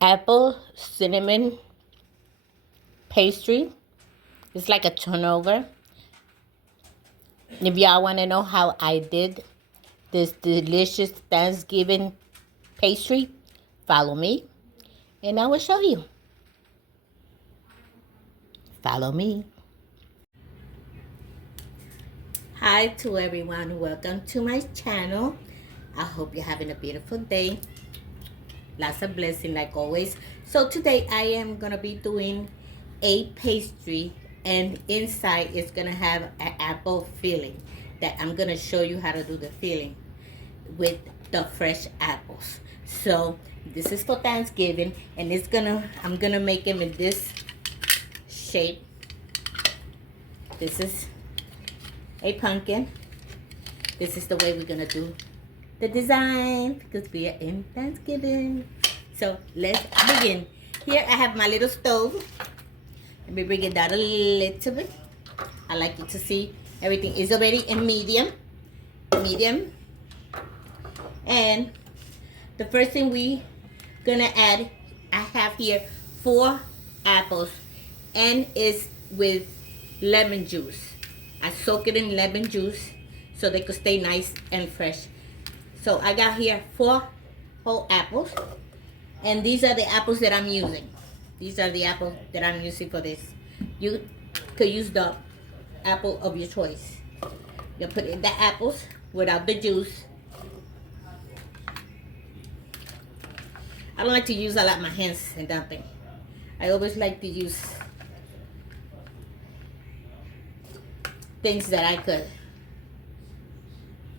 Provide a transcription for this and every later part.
apple cinnamon pastry. It's like a turnover. If y'all want to know how I did this delicious Thanksgiving pastry, follow me and I will show you. Follow me. Hi to everyone. Welcome to my channel. I hope you're having a beautiful day. Lots of blessing like always. So today I am going to be doing a pastry, and inside it's going to have an apple filling that I'm going to show you how to do the filling with the fresh apples. So this is for Thanksgiving, and I'm going to make them in this shape. This is a pumpkin. This is the way we're going to do the design because we are in Thanksgiving. So let's begin. Here I have my little stove. Let me bring it down a little bit. I like you to see everything is already in medium. And the first thing we gonna add, I have here 4 apples, and it's with lemon juice. I soak it in lemon juice so they could stay nice and fresh. So I got here 4 whole apples, and these are the apples that I'm using. These are the apples that I'm using for this. You could use the apple of your choice. You put in the apples without the juice. I don't like to use a lot my hands and that thing. I always like to use things that I could,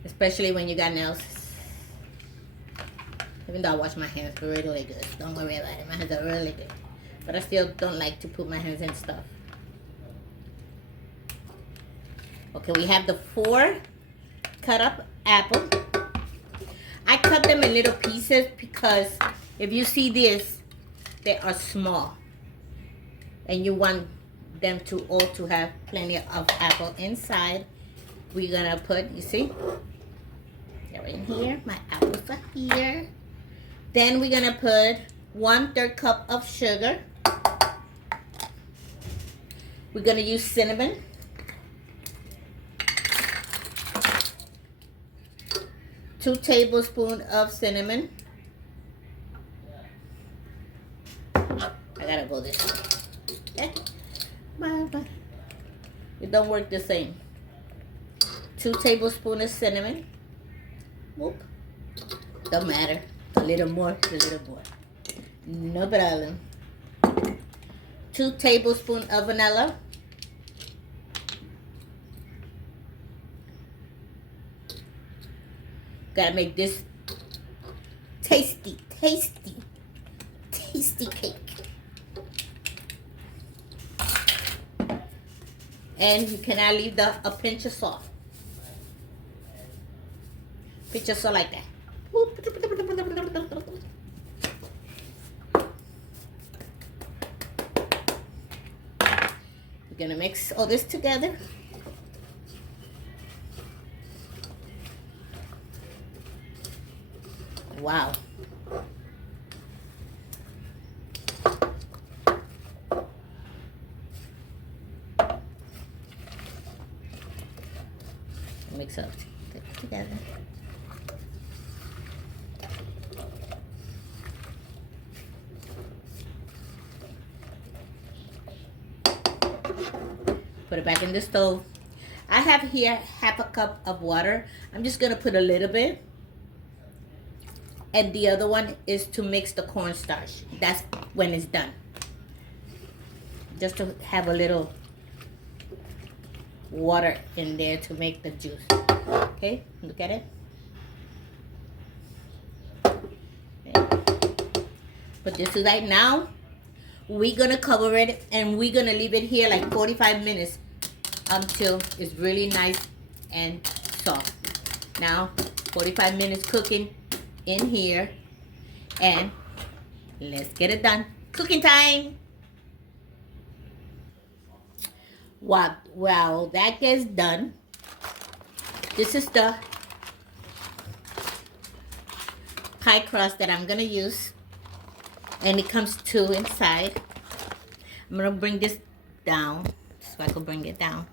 especially when you got nails. Even though I wash my hands really good. Don't worry about it. My hands are really good. But I still don't like to put my hands in stuff. Okay, we have the 4 cut up apples. I cut them in little pieces because if you see this, they are small. And you want them to all to have plenty of apple inside. We're gonna put, you see? They're in here. My apples are here. Then we're gonna put 1/3 cup of sugar. We're gonna use cinnamon. 2 tablespoons of cinnamon. I gotta go this way. Okay. It don't work the same. 2 tablespoons of cinnamon. Whoop. Don't matter. A little more, a little more. No problem. 2 tablespoons of vanilla. Gotta make this tasty cake. And you cannot leave a pinch of salt. Pinch of salt like that. We're gonna mix all this together. Wow. Mix up together. Put it back in the stove. I have here 1/2 cup of water. I'm just gonna put a little bit. And the other one is to mix the cornstarch. That's when it's done. Just to have a little water in there to make the juice. Okay, look at it. Okay. Put this aside. Now we're gonna cover it and we're gonna leave it here like 45 minutes until it's really nice and soft. Now 45 minutes cooking in here, and let's get it done. Cooking time. While that gets done, this is the pie crust that I'm gonna use. And it comes two inside. I'm gonna bring this down so I can bring it down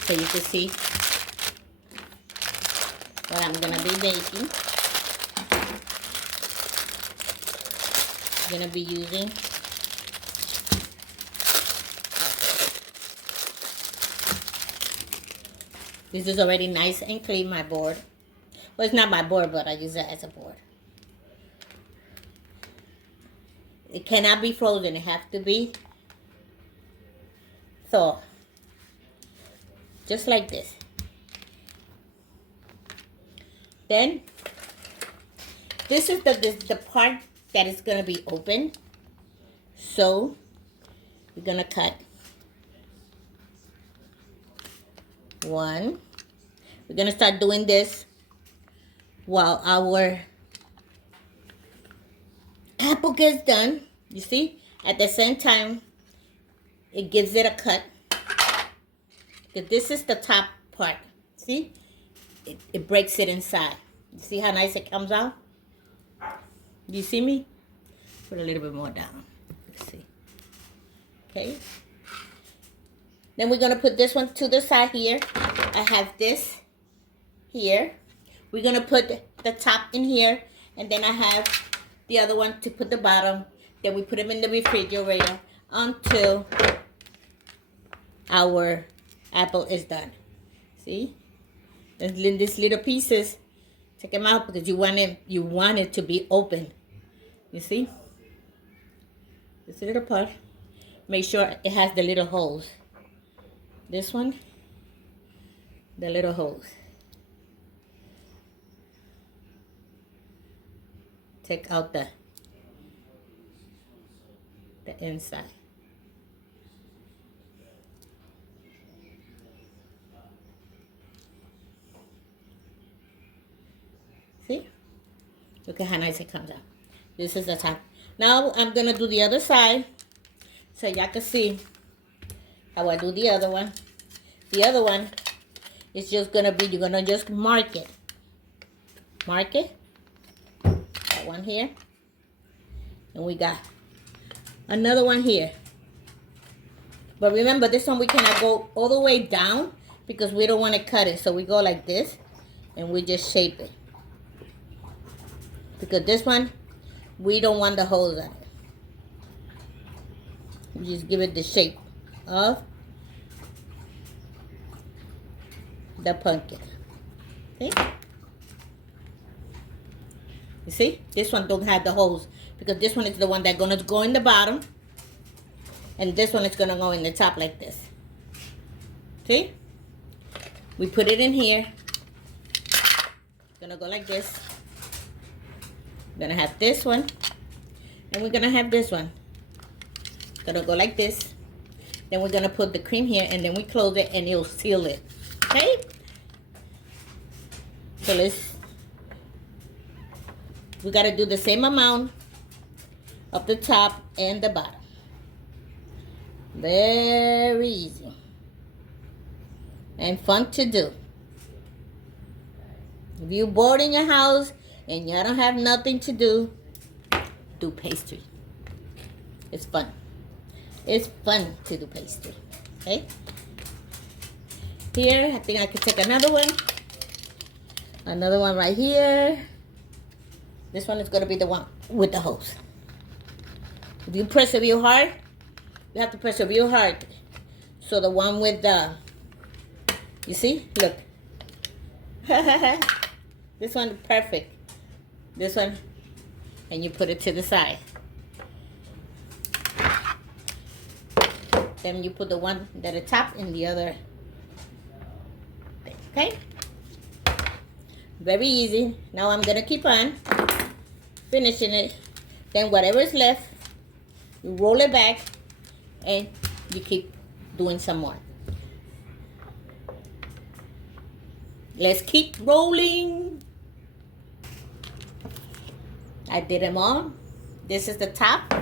so you can see what I'm gonna be making. Gonna be using this is already nice and clean, my board. Well, it's not my board, but I use it as a board. It cannot be frozen. It has to be thawed. Just like this. Then, this is the part that is going to be open. So, we're going to cut one. We're going to start doing this while our apple gets done. You see, at the same time, it gives it a cut. Because this is the top part. See, it breaks it inside. You see how nice it comes out? Do you see me? Put a little bit more down. Let's see. Okay. Then we're gonna put this one to the side here. I have this here. We're gonna put the top in here, and then I have the other one to put the bottom. Then we put them in the refrigerator until our apple is done. See? These little pieces, take them out because you want it to be open. You see? This little part. Make sure it has the little holes. This one, the little holes. Take out the inside. See? Look at how nice it comes out. This is the top. Now I'm gonna do the other side so y'all can see how I do the other one. The other one is just gonna be, you're gonna just mark it. Mark it. That one here. And we got another one here. But remember, this one we cannot go all the way down because we don't want to cut it. So we go like this and we just shape it. Because this one, we don't want the holes on it. We just give it the shape of the pumpkin. See? You see? This one don't have the holes because this one is the one that's gonna go in the bottom, and this one is gonna go in the top like this. See? We put it in here. It's gonna go like this. We're gonna have this one, and we're gonna have this one. It's gonna go like this. Then we're gonna put the cream here, and then we close it, and it'll seal it. Okay? So we gotta do the same amount of the top and the bottom. Very easy and fun to do. If you're bored in your house and you don't have nothing to do pastry. It's fun. It's fun to do pastry. Okay? Here, I think I can take another one. Another one right here. This one is going to be the one with the hose. If you press it real hard, you have to press it real hard. So the one with the, you see? Look. This one is perfect. This one, and you put it to the side. Then you put the one at the top in the other. Okay? Very easy. Now I'm gonna keep on finishing it. Then whatever is left, you roll it back and you keep doing some more. Let's keep rolling. I did them all. This is the top.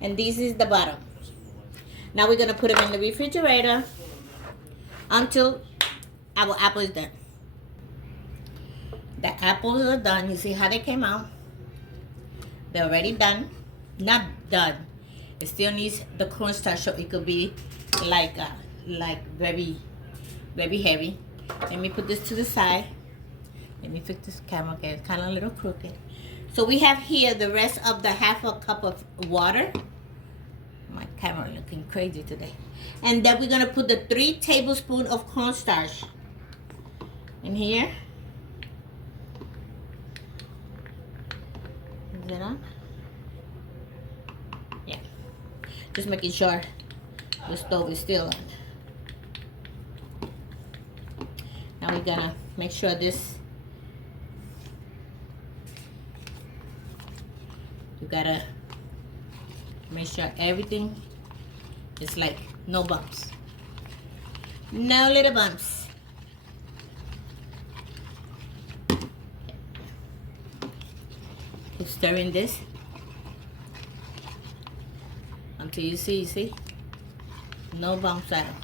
And this is the bottom. Now we're gonna put them in the refrigerator until our apple is done. The apples are done. You see how they came out? They're already done. Not done. It still needs the cornstarch, so it could be like very, very heavy. Let me put this to the side. Let me fix this camera, okay? It's kind of a little crooked. So we have here the rest of the half a cup of water. My camera looking crazy today. And then we're gonna put the 3 tablespoons of cornstarch in here. Is that on? Yeah. Just making sure the stove is still on. Now we're gonna make sure this, you gotta make sure everything is like no bumps. No little bumps. Keep stirring this until you see? No bumps at all.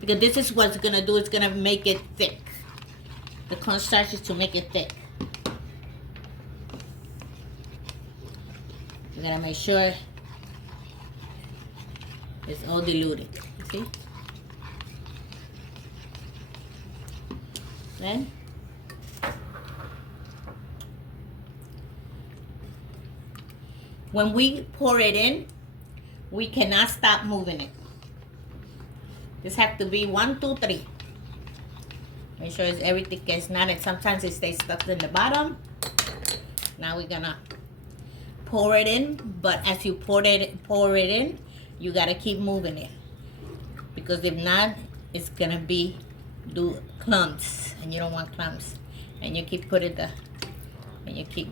Because this is what's gonna do, it's gonna make it thick. The cornstarch is to make it thick. You gotta make sure it's all diluted. You see? Then when we pour it in, we cannot stop moving it. This have to be 1, 2, 3. Make sure it's everything gets knotted. Sometimes it stays stuck in the bottom. Now we're gonna pour it in, but as you pour it in, you gotta keep moving it, because if not, it's gonna do clumps, and you don't want clumps. And you keep and you keep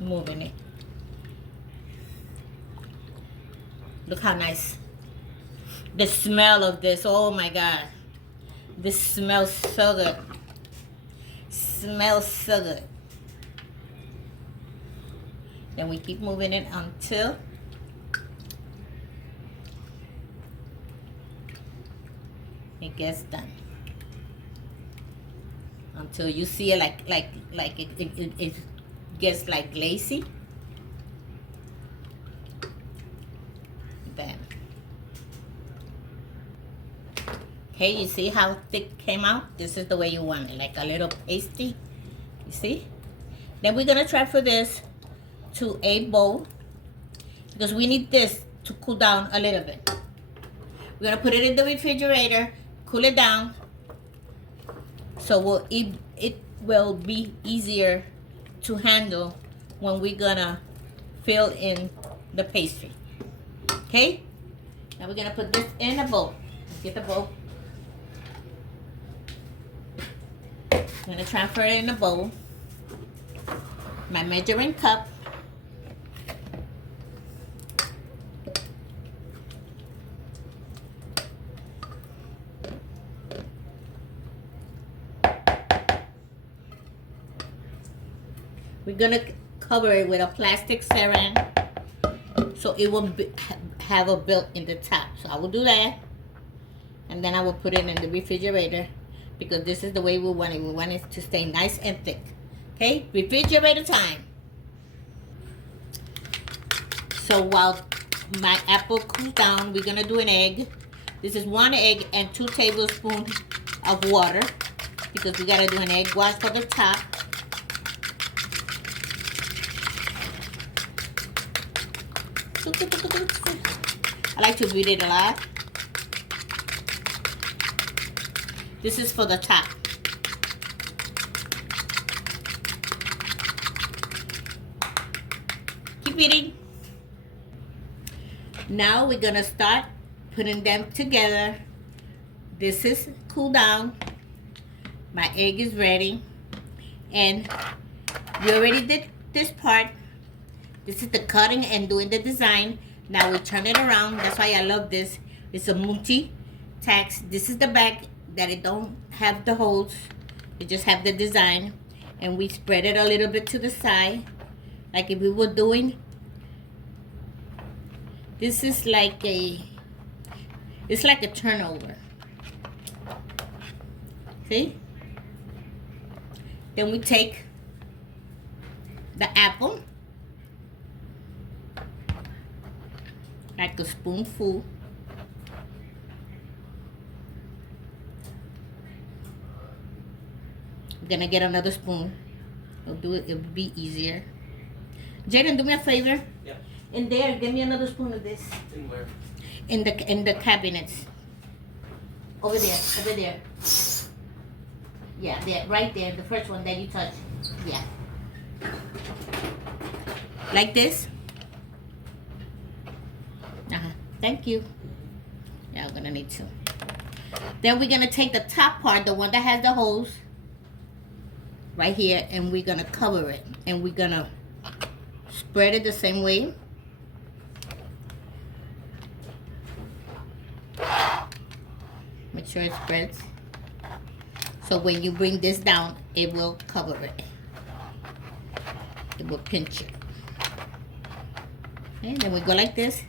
moving it. Look how nice. The smell of this, oh my God. This smells so good. Smells so good. Then we keep moving it until it gets done. Until you see it like it gets like glazy. Then. Okay, you see how thick came out? This is the way you want it, like a little pasty. You see? Then we're gonna transfer this to a bowl, because we need this to cool down a little bit. We're gonna put it in the refrigerator, cool it down, so it will be easier to handle when we're gonna fill in the pastry. Okay? Now we're gonna put this in a bowl. Let's get the bowl. I'm gonna transfer it in a bowl. My measuring cup. We're gonna cover it with a plastic saran so it will have a built in the top. So I will do that, and then I will put it in the refrigerator, because this is the way we want it. We want it to stay nice and thick. Okay, refrigerator time. So while my apple cools down, we're gonna do an egg. This is 1 egg and 2 tablespoons of water, because we gotta do an egg wash for the top. I like to beat it a lot. This is for the top. Keep beating. Now we're gonna start putting them together. This is cool down. My egg is ready. And we already did this part. This is the cutting and doing the design. Now we turn it around. That's why I love this. It's a multi-tax. This is the back that it don't have the holes. It just have the design. And we spread it a little bit to the side, like if we were doing. This is like it's like a turnover. See? Then we take the apple, like a spoonful. I'm gonna get another spoon. It'll be easier. Jaden, do me a favor. Yeah. In there, give me another spoon of this. In where? In the cabinets. Over there. Yeah, there, right there, the first one that you touched. Yeah. Like this. Thank you. Yeah, I'm gonna need to. Then we're gonna take the top part, the one that has the holes, right here, and we're gonna cover it. And we're gonna spread it the same way. Make sure it spreads. So when you bring this down, it will cover it. It will pinch it. Okay, then we go like this.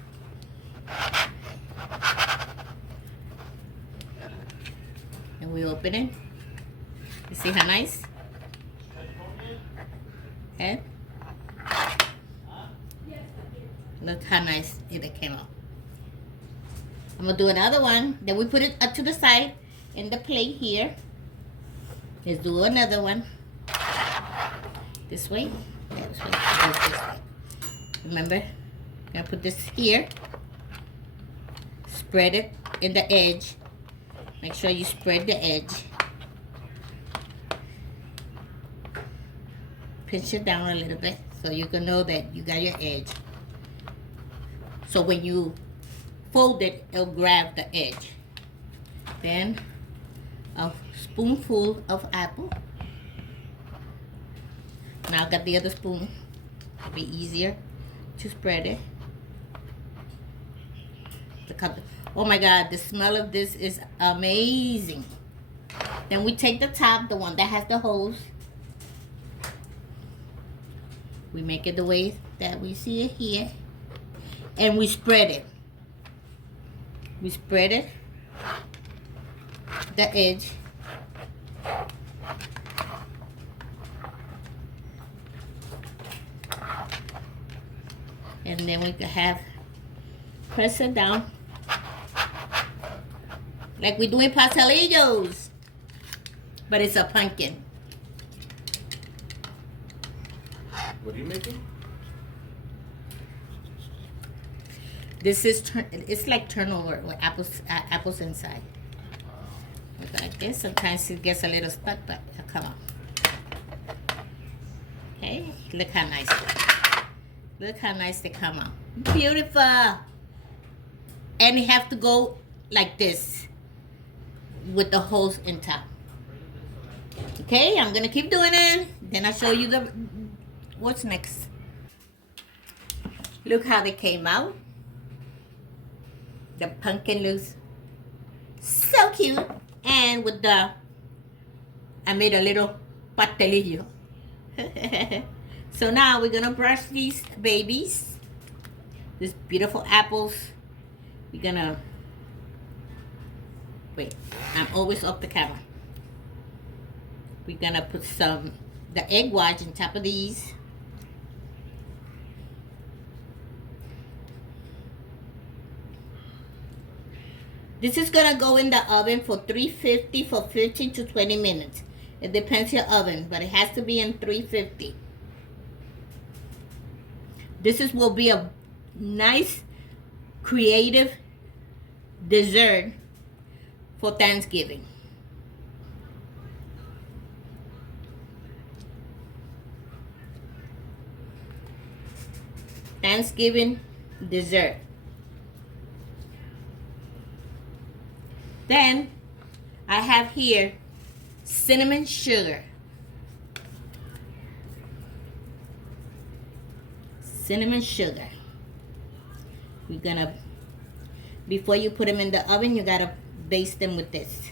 And we open it. You see how nice? Okay. Look how nice it came out. I'm gonna do another one. Then we put it up to the side in the plate here. Let's do another one. This way. Yeah, this way. This way. Remember, I'm gonna put this here. Spread it in the edge. Make sure you spread the edge. Pinch it down a little bit so you can know that you got your edge. So when you fold it, it'll grab the edge. Then a spoonful of apple. Now I got the other spoon. It'll be easier to spread it. Oh my God, the smell of this is amazing. Then we take the top, the one that has the holes. We make it the way that we see it here. And we spread it. We spread it, the edge. And then we can have, press it down. Like we're doing pastelillos. But it's a pumpkin. What are you making? This is, it's like turnover with apples inside. Look like this. Sometimes it gets a little stuck, but it'll come out. Okay, look how nice. Look how nice they come out. Beautiful. And it have to go like this with the holes in top. Okay, I'm gonna keep doing it. Then I'll show you the what's next. Look how they came out. The pumpkin looks so cute. And with the, I made a little pastelillo. So now we're gonna brush these babies. These beautiful apples. We're gonna, wait, I'm always off the camera. We're gonna put some, the egg whites on top of these. This is gonna go in the oven for 350 for 15 to 20 minutes. It depends your oven, but it has to be in 350. Will be a nice, creative dessert for Thanksgiving. Thanksgiving dessert. Then I have here cinnamon sugar. Cinnamon sugar. We're gonna, before you put them in the oven, you gotta baste them with this.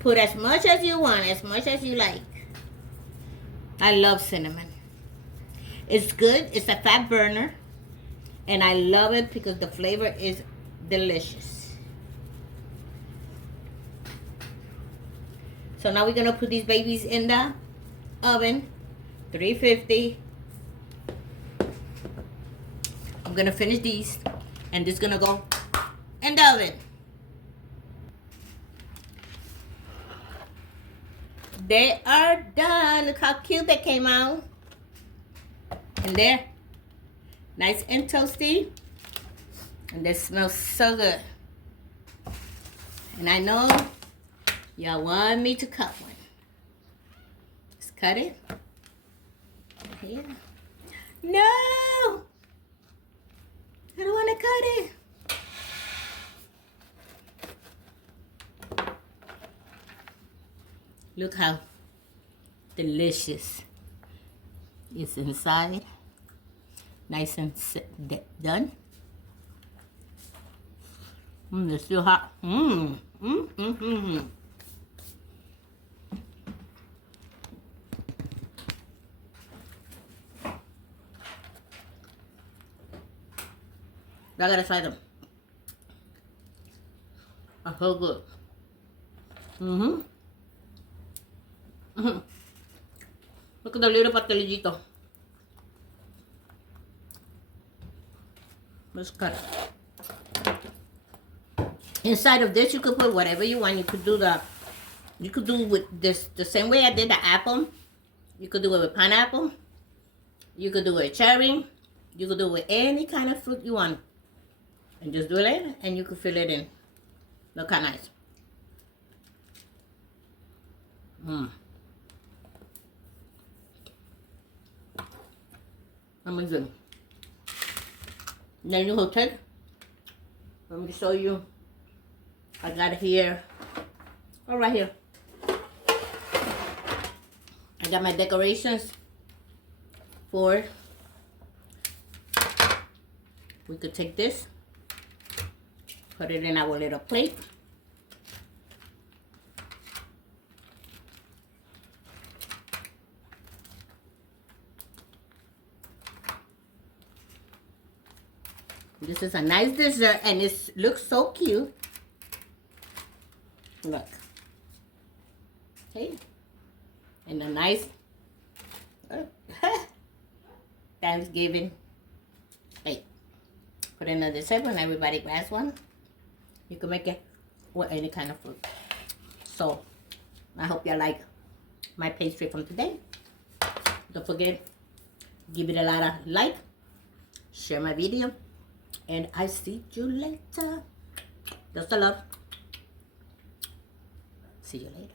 Put as much as you want, as much as you like. I love cinnamon. It's good. It's a fat burner. And I love it because the flavor is delicious. So now we're going to put these babies in the oven, 350. I'm gonna finish these, and this is gonna go in the oven. They are done. Look how cute they came out. And they're nice and toasty. And they smell so good. And I know y'all want me to cut one. Let's cut it. Here. No! I don't want to cut it. Look how delicious it's inside. Nice and done. It's still hot. I gotta try them. Are so good. Look at the little pastelito. Let's cut it. Inside of this, you could put whatever you want. You could do with this the same way I did the apple. You could do it with pineapple. You could do it with cherry. You could do it with any kind of fruit you want. And just do it, and you could fill it in. Look how nice. Amazing. Then you will take. Let me show you. I got here. Oh, right here. I got my decorations for. We could take this, put it in our little plate. This is a nice dessert, and it looks so cute. Look. Okay. And a nice Thanksgiving plate. Put in another table and everybody grabs one. You can make it with any kind of fruit. So, I hope you like my pastry from today. Don't forget, give it a lot of like, share my video, and I see you later. Just a love. See you later.